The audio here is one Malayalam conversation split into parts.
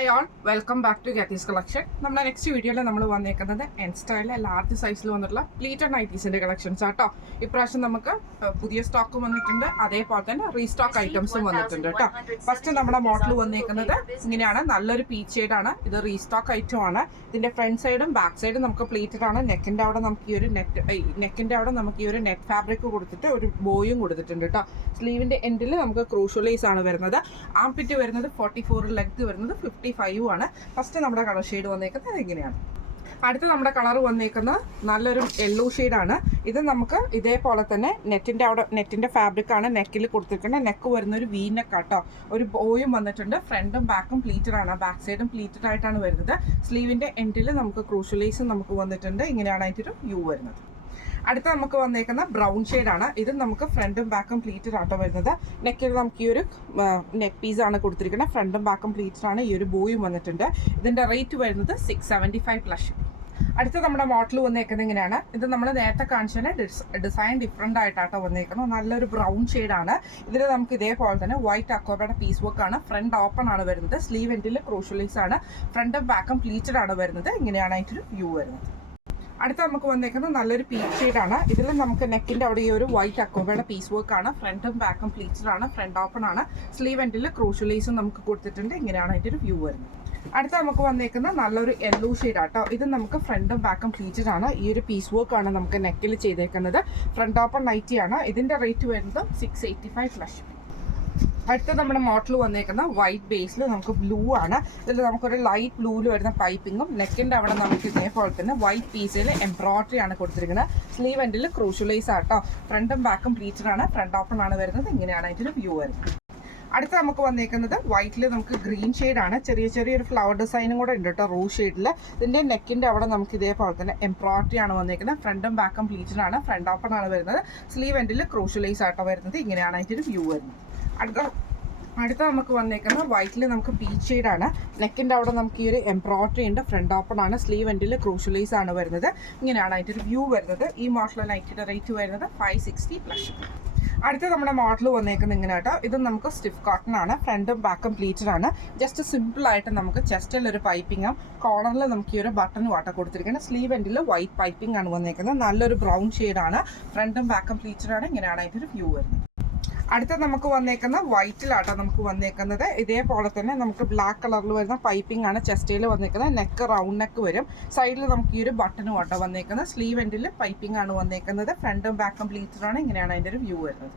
Hi all, welcome back to Getty's collection. നമ്മുടെ നെക്സ്റ്റ് വീഡിയോയിൽ നമ്മൾ വന്നേക്കുന്നത് എൻ സ്റ്റൈലിലെ ലാർജ് സൈസിൽ വന്നിട്ടുള്ള പ്ലീറ്റഡ് നൈറ്റീസിന്റെ കളക്ഷൻസ് ആട്ടോ. ഇപ്രാവശ്യം നമുക്ക് പുതിയ സ്റ്റോക്കും വന്നിട്ടുണ്ട്, അതേപോലെ തന്നെ റീസ്റ്റോക്ക് ഐറ്റംസും വന്നിട്ടുണ്ട് കേട്ടോ. ഫസ്റ്റ് നമ്മുടെ മോഡൽ വന്നേക്കുന്നത് ഇങ്ങനെയാണ്, നല്ലൊരു പീച്ച് ഷെയ്ഡാണ്. ഇത് റീസ്റ്റോക്ക് ഐറ്റം ആണ്. ഇതിന്റെ ഫ്രണ്ട് സൈഡും ബാക്ക് സൈഡും നമുക്ക് പ്ലീറ്റഡ് ആണ്. നെക്കിന്റെ അവിടെ നമുക്ക് ഈ ഒരു നെറ്റ് ഫാബ്രിക് കൊടുത്തിട്ട് ഒരു ബോയും കൊടുത്തിട്ടുണ്ട് കേട്ടോ. സ്ലീവിന്റെ എൻഡിൽ നമുക്ക് ക്രൂഷ്യലൈസ് ആണ് വരുന്നത്. ആംപിറ്റ് വരുന്നത് 44, ലെങ്ത് വരുന്നത് 55 ആണ്. ഫസ്റ്റ് നമ്മുടെ കളർ ഷെയ്ഡ് വന്നേക്കുന്നത് എങ്ങനെയാണ്. അടുത്ത നമ്മുടെ കളർ വന്നേക്കുന്നത് നല്ലൊരു യെല്ലോ ഷെയ്ഡാണ്. ഇത് നമുക്ക് ഇതേപോലെ തന്നെ നെറ്റിന്റെ ഫാബ്രിക് ആണ് നെക്കിൽ കൊടുത്തിരിക്കുന്നത്. നെക്ക് വരുന്ന ഒരു വി നെക്ക് ആട്ടോ. ഒരു ബോയും വന്നിട്ടുണ്ട്. ഫ്രണ്ടും ബാക്കും പ്ലീറ്റഡ് ആണ്, ബാക്ക് സൈഡും പ്ലീറ്റഡ് ആയിട്ടാണ് വരുന്നത്. സ്ലീവിന്റെ എൻഡിൽ നമുക്ക് ക്രൂഷ്യലൈസും നമുക്ക് വന്നിട്ടുണ്ട്. ഇങ്ങനെയാണ് അതിൻ്റെ ഒരു വ്യൂ വരുന്നത്. അടുത്ത നമുക്ക് വന്നേക്കുന്ന ബ്രൗൺ ഷെയ്ഡാണ്. ഇത് നമുക്ക് ഫ്രണ്ടും ബാക്കും പ്ലീറ്റഡ് ആട്ടോ വരുന്നത്. നെക്കിൽ നമുക്ക് ഈ ഒരു നെക്ക് പീസ് ആണ് കൊടുത്തിരിക്കുന്നത്. ഫ്രണ്ടും ബാക്കും പ്ലീറ്റഡ് ആണ്. ഈ ഒരു ബോയും വന്നിട്ടുണ്ട്. ഇതിന്റെ റേറ്റ് വരുന്നത് 675 പ്ലസ്. അടുത്ത നമ്മുടെ മോഡൽ വന്നേക്കുന്നത് ഇങ്ങനെയാണ്. ഇത് നമ്മൾ നേരത്തെ കാണിച്ചതിന് ഡിസൈൻ ഡിഫറെൻ്റ് ആയിട്ടാട്ടോ വന്നേക്കുന്നത്. നല്ലൊരു ബ്രൗൺ ഷെയ്ഡാണ്. ഇതിൽ നമുക്ക് ഇതേപോലെ തന്നെ വൈറ്റ് അക്കോബയുടെ പീസ് വർക്ക് ആണ്. ഫ്രണ്ട് ഓപ്പൺ ആണ് വരുന്നത്. സ്ലീവ് എൻഡിൽ ക്രൂഷ്യലൈസ് ആണ്. ഫ്രണ്ടും ബാക്കും പ്ലീറ്റഡ് ആണ് വരുന്നത്. ഇങ്ങനെയാണ് അതിൻ്റെ ഒരു വ്യൂ വരുന്നത്. അടുത്ത നമുക്ക് വന്നേക്കുന്നത് നല്ലൊരു പീച്ച് ഷെയ്ഡാണ്. ഇതിൽ നമുക്ക് നെക്കിന്റെ അവിടെ ഈ ഒരു വൈറ്റ് അക്കോബയുടെ പീസ് വർക്ക് ആണ്. ഫ്രണ്ടും ബാക്കും പ്ലീറ്റഡ് ആണ്. ഫ്രണ്ട് ഓപ്പൺ ആണ്. സ്ലീവ് എൻഡിൽ ക്രൂഷ്യലൈസും നമുക്ക് കൊടുത്തിട്ടുണ്ട്. ഇങ്ങനെയാണ് അതിൻ്റെ ഒരു വ്യൂ വരുന്നത്. അടുത്ത നമുക്ക് വന്നേക്കുന്ന നല്ലൊരു യെല്ലോ ഷെയ്ഡ് ആട്ടോ. ഇത് നമുക്ക് ഫ്രണ്ടും ബാക്കും പ്ലീറ്റഡ് ആണ്. ഈ ഒരു പീസ് വർക്ക് ആണ് നമുക്ക് നെക്കിൽ ചെയ്തേക്കുന്നത്. ഫ്രണ്ട് ഓപ്പൺ നൈറ്റി ആണ്. ഇതിന്റെ റേറ്റ് വരുന്നത് 685 പ്ലസ്. അടുത്ത നമ്മുടെ മോഡൽ വന്നേക്കുന്ന വൈറ്റ് ബേസിൽ നമുക്ക് ബ്ലൂ ആണ്. ഇതിൽ നമുക്കൊരു ലൈറ്റ് ബ്ലൂവിൽ വരുന്ന പൈപ്പിങ്ങും നെക്കിന്റെ അവിടെ നമുക്ക് ഇതേപോലെ തന്നെ വൈറ്റ് പീസിൽ എംബ്രോയിഡറി ആണ് കൊടുത്തിരിക്കുന്നത്. സ്ലീവ് എൻഡിൽ ക്രൂഷ്യലൈസ് ആട്ടോ. ഫ്രണ്ടും ബാക്കും പ്ലീറ്റഡ് ആണ്. ഫ്രണ്ട് ഓപ്പൺ ആണ് വരുന്നത്. ഇങ്ങനെയാണ് അതിൻ്റെ വ്യൂ വരുന്നത്. അടുത്ത നമുക്ക് വന്നേക്കുന്നത് വൈറ്റിൽ നമുക്ക് ഗ്രീൻ ഷെയ്ഡാണ്. ചെറിയൊരു ഫ്ലവർ ഡിസൈനും കൂടെ ഉണ്ട് കേട്ടോ റോസ് ഷെയ്ഡിൽ. ഇതിന്റെ നെക്കിന്റെ അവിടെ നമുക്ക് ഇതേപോലെ തന്നെ എംബ്രോയിഡറി ആണ് വന്നേക്കുന്നത്. ഫ്രണ്ടും ബാക്കും പ്ലീറ്റഡ് ആണ്. ഫ്രണ്ട് ഓപ്പൺ ആണ് വരുന്നത്. സ്ലീവ് എൻഡിൽ ക്രൂഷ്യലൈസ് ആട്ടോ വരുന്നത്. ഇങ്ങനെയാണ് അതിൻ്റെ വ്യൂ വരുന്നത്. അടുത്ത നമുക്ക് വന്നേക്കുന്നത് വൈറ്റിൽ നമുക്ക് പീച്ച് ഷെയ്ഡാണ്. നെക്കിന്റെ അവിടെ നമുക്ക് ഈ ഒരു എംബ്രോയിഡറി ഉണ്ട്. ഫ്രണ്ട് ഓപ്പൺ ആണ്. സ്ലീവ് എൻഡിൽ ക്രൂഷ്യലൈസ് ആണ് വരുന്നത്. ഇങ്ങനെയാണ് അതിൻ്റെ ഒരു വ്യൂ വരുന്നത്. ഈ മോഡൽ നൈറ്റിയുടെ റേറ്റ് വരുന്നത് 560 പ്ലസ്. അടുത്ത നമ്മുടെ മോഡൽ വന്നേക്കുന്നത് ഇങ്ങനെ കേട്ടോ. ഇത് നമുക്ക് സ്റ്റിഫ് കോട്ടൺ ആണ്. ഫ്രണ്ടും ബാക്കും പ്ലീറ്റഡ് ആണ്. ജസ്റ്റ് സിമ്പിൾ ആയിട്ട് നമുക്ക് ചെസ്റ്റിൽ ഒരു പൈപ്പിങ്ങും കോർണറിൽ നമുക്ക് ഈ ഒരു ബട്ടൺ വാട്ട കൊടുത്തിരിക്കുന്നത്. സ്ലീവ് എൻഡിൽ വൈറ്റ് പൈപ്പിംഗ് ആണ് വന്നേക്കുന്നത്. നല്ലൊരു ബ്രൗൺ ഷെയ്ഡാണ്. ഫ്രണ്ടും ബാക്കും പ്ലീറ്റഡ് ആണ്. ഇങ്ങനെയാണ് അതിൻ്റെ ഒരു വ്യൂ വരുന്നത്. അടുത്ത നമുക്ക് വന്നേക്കുന്ന വൈറ്റിലാട്ടോ നമുക്ക് വന്നേക്കുന്നത്. ഇതേപോലെ തന്നെ നമുക്ക് ബ്ലാക്ക് കളറിൽ വരുന്ന പൈപ്പിംഗ് ആണ് ചെസ്റ്റയിൽ വന്നേക്കുന്നത്. നെക്ക് റൗണ്ട് നെക്ക് വരും. സൈഡിൽ നമുക്ക് ഈ ഒരു ബട്ടണും ആട്ടോ വന്നേക്കുന്നത്. സ്ലീവ് എൻഡിൽ പൈപ്പിംഗ് ആണ് വന്നേക്കുന്നത്. ഫ്രണ്ടും ബാക്കും പ്ലീറ്റഡ് ആണ്. ഇങ്ങനെയാണ് അതിൻ്റെ ഒരു വ്യൂ വരുന്നത്.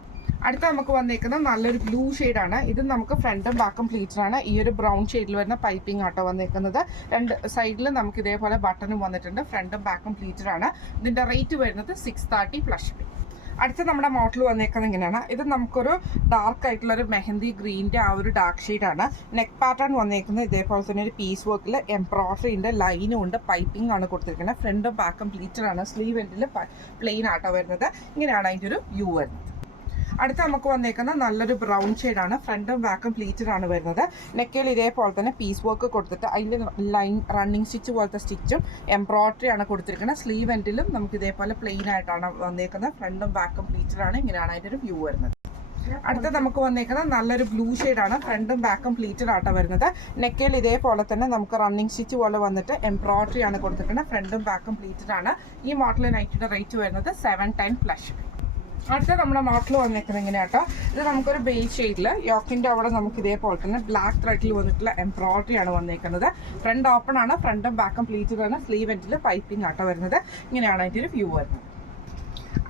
അടുത്ത നമുക്ക് വന്നേക്കുന്നത് നല്ലൊരു ബ്ലൂ ഷെയ്ഡാണ്. ഇത് നമുക്ക് ഫ്രണ്ടും ബാക്കും പ്ലീറ്റഡ് ആണ്. ഈ ഒരു ബ്രൗൺ ഷെയ്ഡിൽ വരുന്ന പൈപ്പിംഗ് ആട്ടോ വന്നേക്കുന്നത്. രണ്ട് സൈഡിൽ നമുക്ക് ഇതേപോലെ ബട്ടണും വന്നിട്ടുണ്ട്. ഫ്രണ്ടും ബാക്കും പ്ലീറ്റഡ് ആണ്. ഇതിന്റെ റേറ്റ് വരുന്നത് 630 പ്ലസ്. അടുത്ത നമ്മുടെ മോഡൽ വന്നേക്കുന്നത് ഇങ്ങനെയാണ്. ഇത് നമുക്കൊരു ഡാർക്ക് ആയിട്ടുള്ള ഒരു മെഹന്തി ഗ്രീൻ്റെ ആ ഒരു ഡാർക്ക് ഷെയ്ഡാണ്. നെക്ക് പാറ്റേൺ വന്നേക്കുന്നത് ഇതേപോലെ തന്നെ ഒരു പീസ് വർക്കിൽ എംബ്രോയിഡറിൻ്റെ ലൈനും ഉണ്ട്. പൈപ്പിംഗ് ആണ് കൊടുത്തിരിക്കുന്നത്. ഫ്രണ്ടും ബാക്കും പ്ലീറ്റഡ് ആണ്. സ്ലീവ് എൻഡിൽ പ്ലെയിൻ ആട്ടോ വരുന്നത്. ഇങ്ങനെയാണ് അതിൻ്റെ ഒരു വ്യൂ വരുന്നത്. അടുത്ത നമുക്ക് വന്നേക്കുന്ന നല്ലൊരു ബ്രൗൺ ഷെയ്ഡാണ്. ഫ്രണ്ടും ബാക്കും പ്ലീറ്റഡ് ആണ് വരുന്നത്. നെക്കിൽ ഇതേപോലെ തന്നെ പീസ് വർക്ക് കൊടുത്തിട്ട് അതിൻ്റെ ലൈൻ റണ്ണിങ് സ്റ്റിച്ച് പോലത്തെ സ്റ്റിച്ചും എംബ്രോയിഡറി ആണ് കൊടുത്തിരിക്കുന്നത്. സ്ലീവ് എൻഡിലും നമുക്ക് ഇതേപോലെ പ്ലെയിൻ ആയിട്ടാണ് വന്നേക്കുന്നത്. ഫ്രണ്ടും ബാക്കും പ്ലീറ്റഡ് ആണ്. ഇങ്ങനെയാണ് അതിൻ്റെ ഒരു വ്യൂ വരുന്നത്. അടുത്ത നമുക്ക് വന്നേക്കുന്നത് നല്ലൊരു ബ്ലൂ ഷെയ്ഡാണ്. ഫ്രണ്ടും ബാക്കും പ്ലീറ്റഡ് ആട്ടോ വരുന്നത്. നെക്കിൽ ഇതേപോലെ തന്നെ നമുക്ക് റണ്ണിങ് സ്റ്റിച്ച് പോലെ വന്നിട്ട് എംബ്രോയിഡറി ആണ് കൊടുത്തിരിക്കുന്നത്. ഫ്രണ്ടും ബാക്കും പ്ലീറ്റഡ് ആണ്. ഈ മോഡൽ നൈറ്റിയുടെ റേറ്റ് വരുന്നത് 710 പ്ലസ്. അടുത്ത നമ്മുടെ മോഡൽ വന്നേക്കുന്നത് ഇങ്ങനെ കേട്ടോ. ഇത് നമുക്കൊരു ബേസ് ഷെയ്ഡിൽ യോക്കിൻ്റെ അവിടെ നമുക്ക് ഇതേപോലെ തന്നെ ബ്ലാക്ക് ത്രെഡിൽ വന്നിട്ടുള്ള എംബ്രോയിഡറി ആണ് വന്നേക്കുന്നത്. ഫ്രണ്ട് ഓപ്പൺ ആണ്. ഫ്രണ്ടും ബാക്കും പ്ലീറ്റഡ് ആണ്. സ്ലീവ് എൻഡിൽ പൈപ്പിംഗ് ആട്ടോ വരുന്നത്. ഇങ്ങനെയാണ് അതിൻ്റെ ഒരു വ്യൂ വരുന്നത്.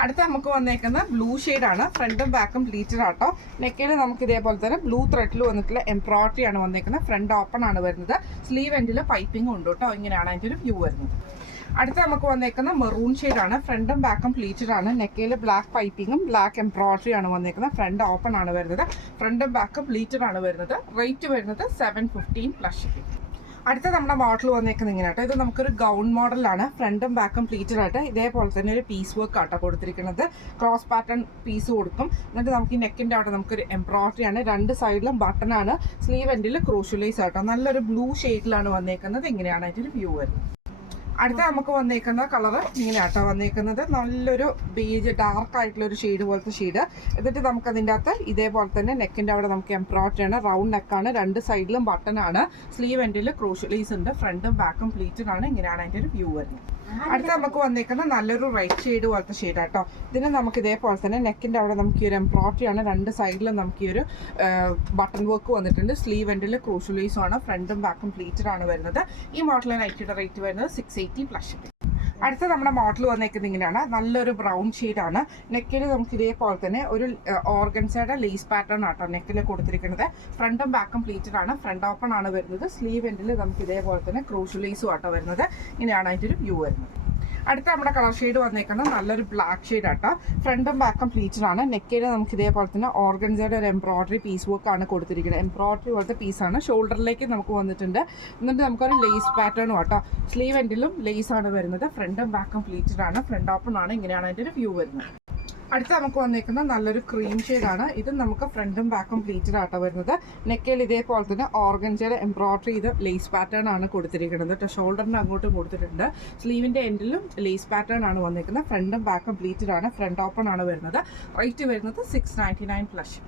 അടുത്ത നമുക്ക് വന്നേക്കുന്ന ബ്ലൂ ഷെയ്ഡാണ്. ഫ്രണ്ടും ബാക്കും പ്ലീറ്റഡ് ആട്ടോ. നെക്കിൽ നമുക്ക് ഇതേപോലെ തന്നെ ബ്ലൂ ത്രെഡിൽ വന്നിട്ടുള്ള എംബ്രോയിഡറി ആണ് വന്നേക്കുന്നത്. ഫ്രണ്ട് ഓപ്പൺ ആണ് വരുന്നത്. സ്ലീവ് എൻഡിൽ പൈപ്പിംഗ് ഉണ്ട് കേട്ടോ. ഇങ്ങനെയാണ് അതിൻ്റെ ഒരു വ്യൂ വരുന്നത്. അടുത്ത നമുക്ക് വന്നേക്കുന്ന മെറൂൺ ഷെയ്ഡാണ്. ഫ്രണ്ടും ബാക്കും പ്ലീറ്റഡ് ആണ്. നെക്കയിൽ ബ്ലാക്ക് പൈപ്പിങ്ങും ബ്ലാക്ക് എംബ്രോയിഡറി ആണ് വന്നേക്കുന്നത്. ഫ്രണ്ട് ഓപ്പൺ ആണ് വരുന്നത്. ഫ്രണ്ടും ബാക്കും പ്ലീറ്റഡ് ആണ് വരുന്നത്. റേറ്റ് വരുന്നത് 715 പ്ലസ്. അടുത്ത നമ്മുടെ മോഡൽ വന്നേക്കുന്നത് ഇങ്ങനെ കേട്ടോ. ഇത് നമുക്കൊരു ഗൗൺ മോഡലാണ്. ഫ്രണ്ടും ബാക്കും പ്ലീറ്റഡ് ആയിട്ട് ഇതേപോലെ തന്നെ ഒരു പീസ് വർക്ക് ആട്ടോ കൊടുത്തിരിക്കുന്നത്. ക്രോസ് പാറ്റേൺ പീസ് കൊടുക്കും. എന്നിട്ട് നമുക്ക് ഈ നെക്കിൻ്റെ അവിടെ നമുക്കൊരു എംബ്രോയിഡറി ആണ്. രണ്ട് സൈഡിലും ബട്ടണാണ്. സ്ലീവ് എൻഡിൽ ക്രൂഷ്യലൈസ് ആട്ടോ. നല്ലൊരു ബ്ലൂ ഷെയ്ഡിലാണ് വന്നേക്കുന്നത്. ഇങ്ങനെയാണ് അതിൻ്റെ ഒരു വ്യൂ വരുന്നത്. അടുത്ത നമുക്ക് വന്നേക്കുന്ന കളറ് ഇങ്ങനെയാട്ടോ വന്നേക്കുന്നത്. നല്ലൊരു ബേജ് ഡാർക്ക് ആയിട്ടുള്ള ഒരു ഷെയ്ഡ് പോലത്തെ ഷെയ്ഡ്. എന്നിട്ട് നമുക്ക് അതിൻ്റെ അകത്ത് ഇതേപോലെ തന്നെ നെക്കിൻ്റെ അവിടെ നമുക്ക് എംബ്രോയിഡറി ആണ്. റൗണ്ട് നെക്കാണ്, രണ്ട് സൈഡിലും ബട്ടൺ ആണ്. സ്ലീവ് എൻഡിൽ ക്രൂഷ്യലീസ് ഉണ്ട്. ഫ്രണ്ടും ബാക്കും പ്ലീറ്റഡ് ആണ്. ഇങ്ങനെയാണ് അതിൻ്റെ ഒരു വ്യൂ വരുന്നത്. അടുത്ത നമുക്ക് വന്നേക്കുന്ന നല്ലൊരു റൈറ്റ് ഷെയ്ഡ് പോലത്തെ ഷെയ്ഡ് ആട്ടോ. ഇതിന് നമുക്ക് ഇതേപോലെ തന്നെ നെക്കിൻ്റെ അവിടെ നമുക്ക് ഈ ഒരു എംബ്രോയിഡറി ആണ്. രണ്ട് സൈഡിലും നമുക്ക് ഈ ഒരു ബട്ടൺ വർക്ക് വന്നിട്ടുണ്ട്. സ്ലീവ് എൻഡിൽ ക്രൂഷ്യലീസും ആണ്. ഫ്രണ്ടും ബാക്കും പ്ലീറ്റഡ് ആണ് വരുന്നത്. ഈ മോഡൽ നൈറ്റിയുടെ റേറ്റ് വരുന്നത് 680 പ്ലസ് ഷിപ്പിംഗ്. അടുത്ത നമ്മുടെ മോഡൽ വന്നേക്കുന്നത് ഇങ്ങനെയാണ്. നല്ലൊരു ബ്രൗൺ ഷെയ്ഡാണ്. നെക്കിൽ നമുക്ക് ഇതേപോലെ തന്നെ ഒരു ഓർഗൻസയുടെ ലേസ് പാറ്റേൺ ആട്ടോ നെക്കിൽ കൊടുത്തിരിക്കുന്നത്. ഫ്രണ്ടും ബാക്കും പ്ലീറ്റഡ് ആണ്. ഫ്രണ്ട് ഓപ്പൺ ആണ് വരുന്നത്. സ്ലീവ് എൻഡിൽ നമുക്ക് ഇതേപോലെ തന്നെ ക്രൂഷ്യലീസും ആട്ടോ വരുന്നത്. ഇങ്ങനെയാണ് അതിൻ്റെ ഒരു വ്യൂ വരുന്നത്. അടുത്ത നമ്മുടെ കളർ ഷെയ്ഡ് വന്നേക്കുന്നത് നല്ലൊരു ബ്ലാക്ക് ഷെയ്ഡ് ആട്ടോ. ഫ്രണ്ടും ബാക്കും പ്ലീറ്റഡ് ആണ്. നെക്കിൽ നമുക്ക് ഇതേപോലെ തന്നെ ഓർഗൻസയുടെ ഒരു എംബ്രോയിഡറി പീസ് വർക്ക് ആണ് കൊടുത്തിരിക്കുന്നത്. എംബ്രോയിഡറി പോലത്തെ പീസാണ്. ഷോൾഡറിലേക്ക് നമുക്ക് വന്നിട്ടുണ്ട്. എന്നിട്ട് നമുക്കൊരു ലേസ് പാറ്റേണും ആട്ടോ. സ്ലീവ് എൻഡിലും ലേസ് ആണ് വരുന്നത്. ഫ്രണ്ടും ബാക്കും പ്ലീറ്റഡ് ആണ്. ഫ്രണ്ട് ഓപ്പൺ ആണ്. ഇങ്ങനെയാണ് അതിൻ്റെ ഒരു വ്യൂ വരുന്നത്. അടുത്ത നമുക്ക് വന്നേക്കുന്ന നല്ലൊരു ക്രീം ഷെയ്ഡാണ്. ഇത് നമുക്ക് ഫ്രണ്ടും ബാക്കും പ്ലീറ്റഡ് ആട്ടോ വരുന്നത്. നെക്കയിൽ ഇതേപോലെ തന്നെ ഓർഗൻസയുടെ എംബ്രോയിഡറി ചെയ്ത് ലേസ് പാറ്റേൺ ആണ് കൊടുത്തിരിക്കുന്നത്. ഷോൾഡറിന് അങ്ങോട്ട് കൊടുത്തിട്ടുണ്ട്. സ്ലീവിൻ്റെ എൻഡിലും ലേസ് പാറ്റേൺ ആണ് വന്നേക്കുന്നത്. ഫ്രണ്ടും ബാക്കും പ്ലീറ്റഡ് ആണ്. ഫ്രണ്ട് ഓപ്പൺ ആണ് വരുന്നത്. റേറ്റ് വരുന്നത് 699 പ്ലസ്.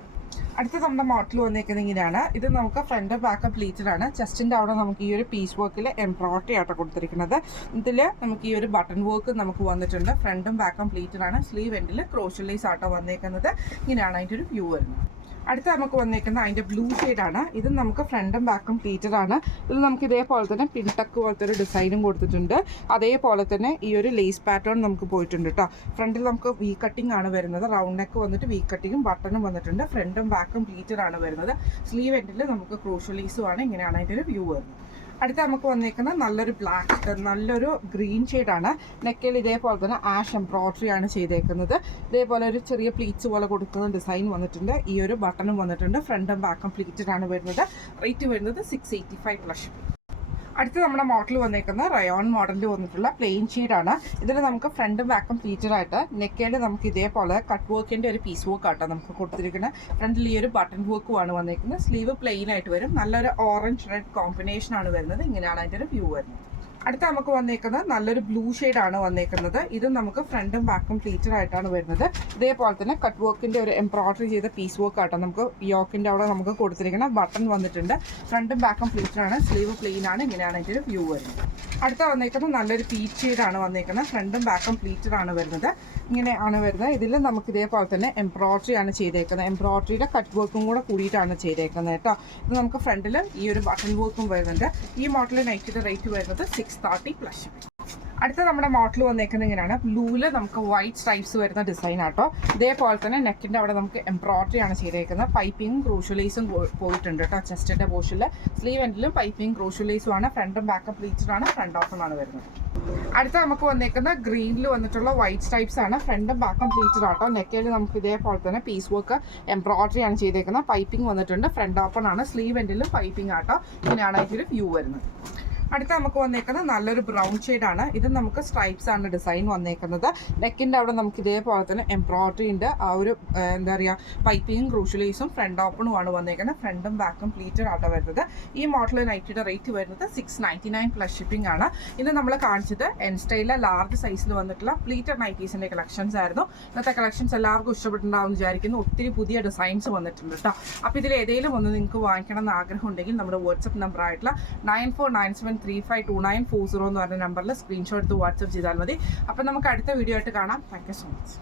അടുത്ത നമ്മുടെ മോഡൽ വന്നേക്കുന്നത് ഇങ്ങനെയാണ്. ഇത് നമുക്ക് ഫ്രണ്ട് ബാക്ക് പ്ലീറ്റഡ് ആണ്. ചെസ്റ്റിൻ്റെ അവിടെ നമുക്ക് ഈ ഒരു പീസ് വർക്കിൽ എംബ്രോയിഡറി ആട്ടോ കൊടുത്തിരിക്കുന്നത്. ഇതിൽ നമുക്ക് ഈ ഒരു ബട്ടൺ വർക്ക് നമുക്ക് വന്നിട്ടുണ്ട്. ഫ്രണ്ടും ബാക്കും പ്ലീറ്റഡ് ആണ്. സ്ലീവ് എൻഡിൽ ക്രോഷ്യലൈസ് ആട്ടോ വന്നേക്കുന്നത്. ഇങ്ങനെയാണ് അതിൻ്റെ ഒരു വ്യൂ വരുന്നത്. അടുത്ത നമുക്ക് വന്നേക്കുന്നത് അതിൻ്റെ ബ്ലൂ ഷെയ്ഡാണ്. ഇത് നമുക്ക് ഫ്രണ്ടും ബാക്കും പ്ലീറ്റഡ് ആണ്. ഇത് നമുക്ക് ഇതേപോലെ തന്നെ പിൻടക്ക് പോലത്തെ ഒരു ഡിസൈനും കൊടുത്തിട്ടുണ്ട്. അതേപോലെ തന്നെ ഈ ഒരു ലേസ് പാറ്റേൺ നമുക്ക് പോയിട്ടുണ്ട് കേട്ടോ. ഫ്രണ്ടിൽ നമുക്ക് വി കട്ടിംഗ് ആണ് വരുന്നത്. റൗണ്ട് നെക്ക് വന്നിട്ട് വി കട്ടിങ്ങും ബട്ടണും വന്നിട്ടുണ്ട്. ഫ്രണ്ടും ബാക്കും പ്ലീറ്റഡ് ആണ് വരുന്നത്. സ്ലീവ് എൻഡിൽ നമുക്ക് ക്രൂഷ്യലീസും ആണ്. ഇങ്ങനെയാണ് അതിൻ്റെ ഒരു വ്യൂ വരുന്നത്. അടുത്ത നമുക്ക് വന്നേക്കുന്നത് നല്ലൊരു ഗ്രീൻ ഷെയ്ഡാണ്. നെക്കിൽ ഇതേപോലെ തന്നെ ആഷ് എംബ്രോയിഡറി ആണ് ചെയ്തേക്കുന്നത്. ഇതേപോലെ ഒരു ചെറിയ പ്ലീറ്റ്സ് പോലെ കൊടുക്കുന്ന ഡിസൈൻ വന്നിട്ടുണ്ട്. ഈ ഒരു ബട്ടണും വന്നിട്ടുണ്ട്. ഫ്രണ്ടും ബാക്കും പ്ലീറ്റഡ് ആണ് വരുന്നത്. റേറ്റ് വരുന്നത് 685 പ്ലസ്. അടുത്ത് നമ്മുടെ മോഡൽ വന്നേക്കുന്നത് റയോൺ മോഡലിൽ വന്നിട്ടുള്ള പ്ലെയിൻ ഷെയ്ഡാണ്. ഇതിൽ നമുക്ക് ഫ്രണ്ടും ബാക്കും പ്ലീറ്റഡ് ആയിട്ട് നെക്കയിൽ നമുക്ക് ഇതേപോലെ കട്ട് വർക്കിൻ്റെ ഒരു പീസ് വർക്ക് ആട്ടോ നമുക്ക് കൊടുത്തിരിക്കുന്നത്. ഫ്രണ്ടിൽ ഈ ഒരു ബട്ടൺ വർക്കുമാണ് വന്നേക്കുന്നത്. സ്ലീവ് പ്ലെയിൻ ആയിട്ട് വരും. നല്ലൊരു ഓറഞ്ച് റെഡ് കോമ്പിനേഷൻ ആണ് വരുന്നത്. ഇങ്ങനെയാണ് അതിൻ്റെ ഒരു വ്യൂ വരുന്നത്. അടുത്ത നമുക്ക് വന്നേക്കുന്നത് നല്ലൊരു ബ്ലൂ ഷെയ്ഡാണ് വന്നേക്കുന്നത്. ഇത് നമുക്ക് ഫ്രണ്ടും ബാക്കും പ്ലീറ്റഡ് ആയിട്ടാണ് വരുന്നത്. ഇതേപോലെ തന്നെ കട്ട് വർക്കിൻ്റെ ഒരു എംബ്രോയിഡറി ചെയ്ത പീസ് വർക്ക് ആട്ടോ നമുക്ക് യോക്കിൻ്റെ അവിടെ നമുക്ക് കൊടുത്തിരിക്കുന്ന ബട്ടൺ വന്നിട്ടുണ്ട്. ഫ്രണ്ടും ബാക്കും പ്ലീറ്റഡ് ആണ്. സ്ലീവ് പ്ലെയിൻ ആണ്. ഇങ്ങനെയാണ് ഇതിൻ്റെ ഒരു വ്യൂ വരുന്നത്. അടുത്ത വന്നേക്കുന്നത് നല്ലൊരു പീച്ച് ഷെയ്ഡാണ് വന്നേക്കുന്നത്. ഫ്രണ്ടും ബാക്കും പ്ലീറ്റഡ് ആണ് വരുന്നത്. ഇങ്ങനെയാണ് വരുന്നത്. ഇതിൽ നമുക്ക് ഇതേപോലെ തന്നെ എംബ്രോയിഡറി ആണ് ചെയ്തേക്കുന്നത്. എംബ്രോയിഡറിയുടെ കട്ട് വർക്കും കൂടെ കൂടിയിട്ടാണ് ചെയ്തേക്കുന്നത് കേട്ടോ. ഇത് നമുക്ക് ഫ്രണ്ടിൽ ഈ ഒരു ബട്ടൺ വർക്കും വരുന്നുണ്ട്. ഈ മോഡൽ നൈറ്റിയുടെ റേറ്റ് വരുന്നത് 630 പ്ലസ്. അടുത്ത നമ്മുടെ മോഡൽ വന്നേക്കുന്നത് ഇങ്ങനെയാണ്. ബ്ലൂവിൽ നമുക്ക് വൈറ്റ് സ്ട്രൈപ്സ് വരുന്ന ഡിസൈൻ ആട്ടോ. ഇതേപോലെ തന്നെ നെക്കിൻ്റെ അവിടെ നമുക്ക് എംബ്രോയിഡറി ആണ് ചെയ്തേക്കുന്നത്. പൈപ്പിങ്ങും ക്രൂഷ്യലൈസും പോയിട്ടുണ്ട് കേട്ടോ. ചെസ്റ്റിൻ്റെ പോർഷനിൽ സ്ലീവ് എൻഡിലും പൈപ്പിംഗ് ക്രൂഷ്യലൈസും ആണ്. ഫ്രണ്ടും ബാക്കും പ്ലീറ്റഡ് ആണ്. ഫ്രണ്ട് ഓപ്പൺ ആണ് വരുന്നത്. അടുത്ത നമുക്ക് വന്നേക്കുന്ന ഗ്രീനിൽ വന്നിട്ടുള്ള വൈറ്റ് സ്ട്രൈപ്സ് ആണ്. ഫ്രണ്ടും ബാക്കും പ്ലീറ്റഡ് ആട്ടോ. നെക്കയിൽ നമുക്ക് ഇതേപോലെ തന്നെ പീസ് വർക്ക് എംബ്രോയിഡറി ആണ് ചെയ്തേക്കുന്നത്. പൈപ്പിംഗ് വന്നിട്ടുണ്ട്. ഫ്രണ്ട് ഓപ്പൺ ആണ്. സ്ലീവ് എൻഡിലും പൈപ്പിംഗ് ആട്ടോ. ഇങ്ങനെയാണ് അതിൻ്റെ വ്യൂ വരുന്നത്. അടുത്ത നമുക്ക് വന്നേക്കുന്നത് നല്ലൊരു ബ്രൗൺ ഷെയ്ഡാണ്. ഇത് നമുക്ക് സ്ട്രൈപ്സ് ആണ് ഡിസൈൻ വന്നേക്കുന്നത്. നെക്കിൻ്റെ അവിടെ നമുക്ക് ഇതേപോലെ തന്നെ എംബ്രോയിഡറി ഉണ്ട്. ആ ഒരു എന്താ പറയുക പൈപ്പിങ്ങും ക്രൂഷ്യലൈസും ഫ്രണ്ട് ഓപ്പണും ആണ് വന്നേക്കുന്നത്. ഫ്രണ്ടും ബാക്കും പ്ലീറ്റഡ് ആട്ടോ വരുന്നത്. ഈ മോഡൽ നൈറ്റിയുടെ റേറ്റ് വരുന്നത് 699 പ്ലസ് ഷിപ്പിംഗ് ആണ്. ഇത് നമ്മൾ കാണിച്ചത് എൻ സ്റ്റൈലിലെ ലാർജ് സൈസിൽ വന്നിട്ടുള്ള പ്ലീറ്റഡ് നൈറ്റീസിൻ്റെ കളക്ഷൻസ് ആയിരുന്നു. ഇന്നത്തെ കളക്ഷൻസ് എല്ലാവർക്കും ഇഷ്ടപ്പെട്ടുണ്ടാവും വിചാരിക്കുന്നു. ഒത്തിരി പുതിയ ഡിസൈൻസ് വന്നിട്ടുണ്ട് കേട്ടോ. അപ്പോൾ ഇതിൽ ഏതെങ്കിലും ഒന്ന് നിങ്ങൾക്ക് വാങ്ങിക്കണം എന്ന് ആഗ്രഹം ഉണ്ടെങ്കിൽ നമ്മുടെ വാട്സപ്പ് നമ്പർ ആയിട്ടുള്ള 9497352940 എന്ന് പറഞ്ഞ നമ്പറിൽ സ്ക്രീൻഷോട്ട് എടുത്ത് വാട്സപ്പ് ചെയ്താൽ മതി. അപ്പം നമുക്ക് അടുത്ത വീഡിയോ ആയിട്ട് കാണാം. Thank you so much.